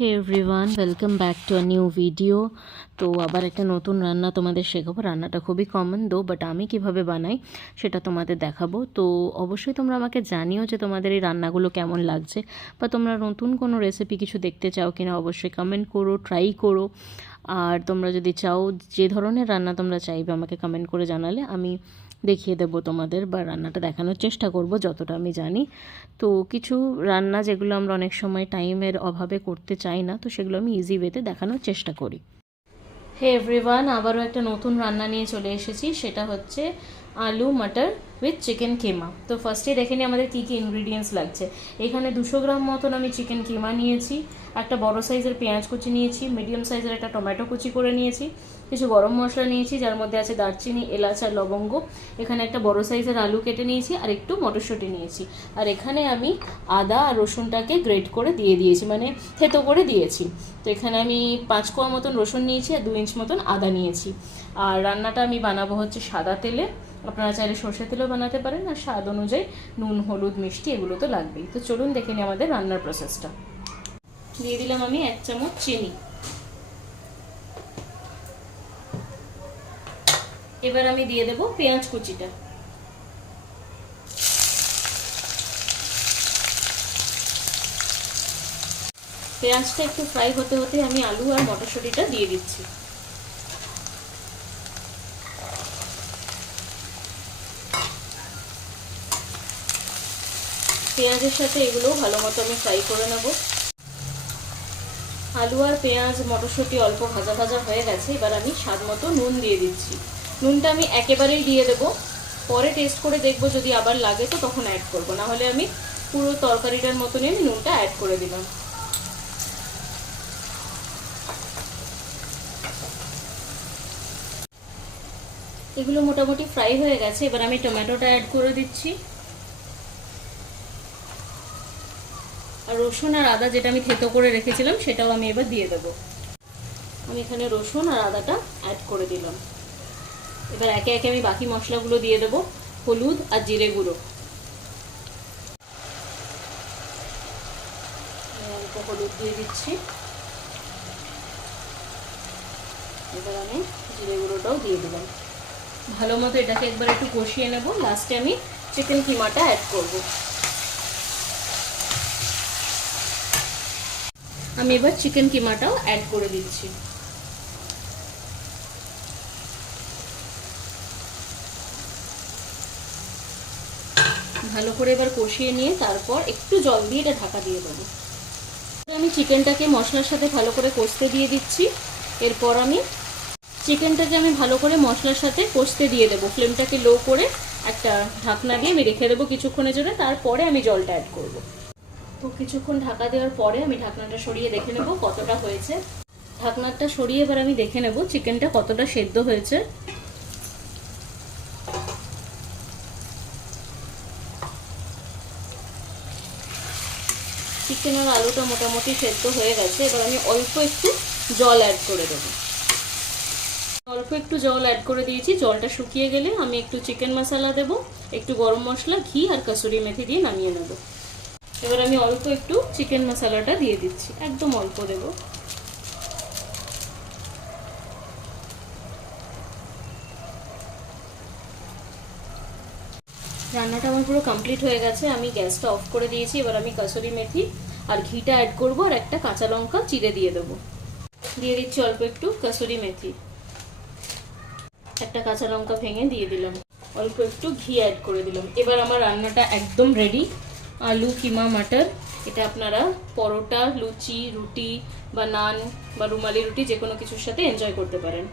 Hey everyone, welcome back to a new video. তো আবার একটা নতুন রান্না তোমাদের শেখাবো। রান্নাটা খুবই কমন বাট আমি কিভাবে বানাই সেটা তোমাদের দেখাবো। তো অবশ্যই তোমরা আমাকে জানিও যে তোমাদের এই রান্নাগুলো কেমন লাগছে, বা তোমরা নতুন কোনো রেসিপি কিছু দেখতে চাও কিনা অবশ্যই কমেন্ট করো, ট্রাই করো। আর তোমরা যদি চাও যে ধরনের রান্না তোমরা চাইবে আমাকে কমেন্ট করে জানালে আমি দেখিয়ে দেবো তোমাদের, বা রান্নাটা দেখানোর চেষ্টা করব যতটা আমি জানি। তো কিছু রান্না যেগুলো আমরা অনেক সময় টাইমের অভাবে করতে চাই না, তো সেগুলো আমি ইজি ওয়েতে দেখানোর চেষ্টা করি। হে এভরিওয়ান, আবারও একটা নতুন রান্না নিয়ে চলে এসেছি, সেটা হচ্ছে আলু মটর উইথ চিকেন কিমা। তো ফার্স্টে দেখে নিই আমাদের কী কী ইনগ্রিডিয়েন্টস লাগছে। এখানে 200 গ্রাম মতন আমি চিকেন কিমা নিয়েছি, একটা বড় সাইজের পেঁয়াজ কুচি নিয়েছি, মিডিয়াম সাইজের একটা টমেটো কুচি করে নিয়েছি, কিছু গরম মশলা নিয়েছি যার মধ্যে আছে দারচিনি, এলাচ আর লবঙ্গ। এখানে একটা বড় সাইজের আলু কেটে নিয়েছি আর একটু মটরশুঁটি নিয়েছি। আর এখানে আমি আদা আর রসুনটাকে গ্রেট করে দিয়েছি, মানে থেতো করে দিয়েছি। তো এখানে আমি 5 কোয়া মতন রসুন নিয়েছি আর 2 ইঞ্চ মতন আদা নিয়েছি। আর রান্নাটা আমি বানাবো হচ্ছে সাদা তেলে, আপনারা চাইলে সর্ষে তেলেও বানাতে পারেন। আর স্বাদ অনুযায়ী নুন, হলুদ, মিষ্টি এগুলো তো লাগবেই। তো চলুন দেখে নিই আমাদের রান্নার প্রসেসটা। দিয়ে দিলাম আমি 1 চামচ চিনি। এবার আমি দিয়ে দেবো পেঁয়াজ কুচিটা। পেঁয়াজটা একটু ফ্রাই হতে হতে আমি আলু আর মটরশুঁটিটা দিয়ে দিচ্ছি। পেঁয়াজের সাথে এগুলোও ভালো মতো আমি ফ্রাই করে নেব। আলু আর পেঁয়াজ মটরশুঁটি অল্প ভাজা ভাজা হয়ে গেছে। এবার আমি স্বাদ মতো নুন দিয়ে দিচ্ছি। নুনটা আমি একেবারেই দিয়ে দেবো, পরে টেস্ট করে দেখবো, যদি আবার লাগে তো তখন অ্যাড করবো, না হলে আমি পুরো তরকারিটার মতনই আমি নুনটা অ্যাড করে দিলাম। এগুলো মোটামুটি ফ্রাই হয়ে গেছে। এবার আমি টমেটোটা অ্যাড করে দিচ্ছি। আর রসুন আর আদা যেটা আমি থেতো করে রেখেছিলাম সেটাও আমি এবার দিয়ে দেবো। আমি এখানে রসুন আর আদাটা অ্যাড করে দিলাম। এবার একে একে আমি বাকি মশলাগুলো দিয়ে দেবো। হলুদ আর জিরে গুঁড়ো, অল্প হলুদ দিয়ে দিচ্ছি। এবার আমি জিরে গুঁড়োটাও দিয়ে দিলাম। ভালো মতো এটাকে একবার একটু কষিয়ে নেব। লাস্টে আমি চিকেন কিমাটা অ্যাড করব। আমি এবার চিকেন কিমাটাও অ্যাড করে দিচ্ছি। ভালো করে এবার কষিয়ে নিয়ে তারপর একটু জল দিয়ে এটা ঢাকা দিয়ে দেবো। আমি চিকেনটাকে মশলার সাথে ভালো করে কষতে দিয়ে দিচ্ছি। এরপর আমি চিকেনটাকে ভালো করে মশলার সাথে কষতে দিয়ে দেবো। ফ্লেমটাকে লো করে একটা ঢাকনা দিয়ে আমি রেখে দেবো কিছুক্ষণের জন্য, তারপরে আমি জলটা অ্যাড করব। তো কিছুক্ষণ ঢাকা দেওয়ার পরে আমি ঢাকনাটা সরিয়ে দেখে নেব কতটা হয়েছে। ঢাকনাটা সরিয়ে এবার আমি দেখে নেব চিকেনটা কতটা সেদ্ধ হয়েছে। চিকেন আর আলুটা মোটামুটি সেদ্ধ হয়ে গেছে। এবার আমি অল্প একটু জল অ্যাড করে দেবো। অল্প একটু জল অ্যাড করে দিয়েছি। জলটা শুকিয়ে গেলে আমি একটু চিকেন মশলা দেবো, একটু গরম মশলা, ঘি আর কসুরি মেথি দিয়ে নামিয়ে নেব। এবার আমি অল্প একটু চিকেন মশলাটা দিয়ে দিচ্ছি, একদম অল্প দেব। রান্নাটা আমার পুরো কমপ্লিট হয়ে গেছে। আমি গ্যাসটা অফ করে দিয়েছি। এবার আমি কসুরি মেথি আর ঘিটা অ্যাড করবো, আর একটা কাঁচা লঙ্কা চিড়ে দিয়ে দেবো। দিয়ে দিচ্ছি অল্প একটু কসুরি মেথি, একটা কাঁচা লঙ্কা ভেঙে দিয়ে দিলাম, অল্প একটু ঘি অ্যাড করে দিলাম। এবার আমার রান্নাটা একদম রেডি। আলু কিমা মটর। এটা আপনারা পরোটা, লুচি, রুটি বা নান বা রুমালি রুটি যে কোনো কিছুর সাথে এনজয় করতে পারেন।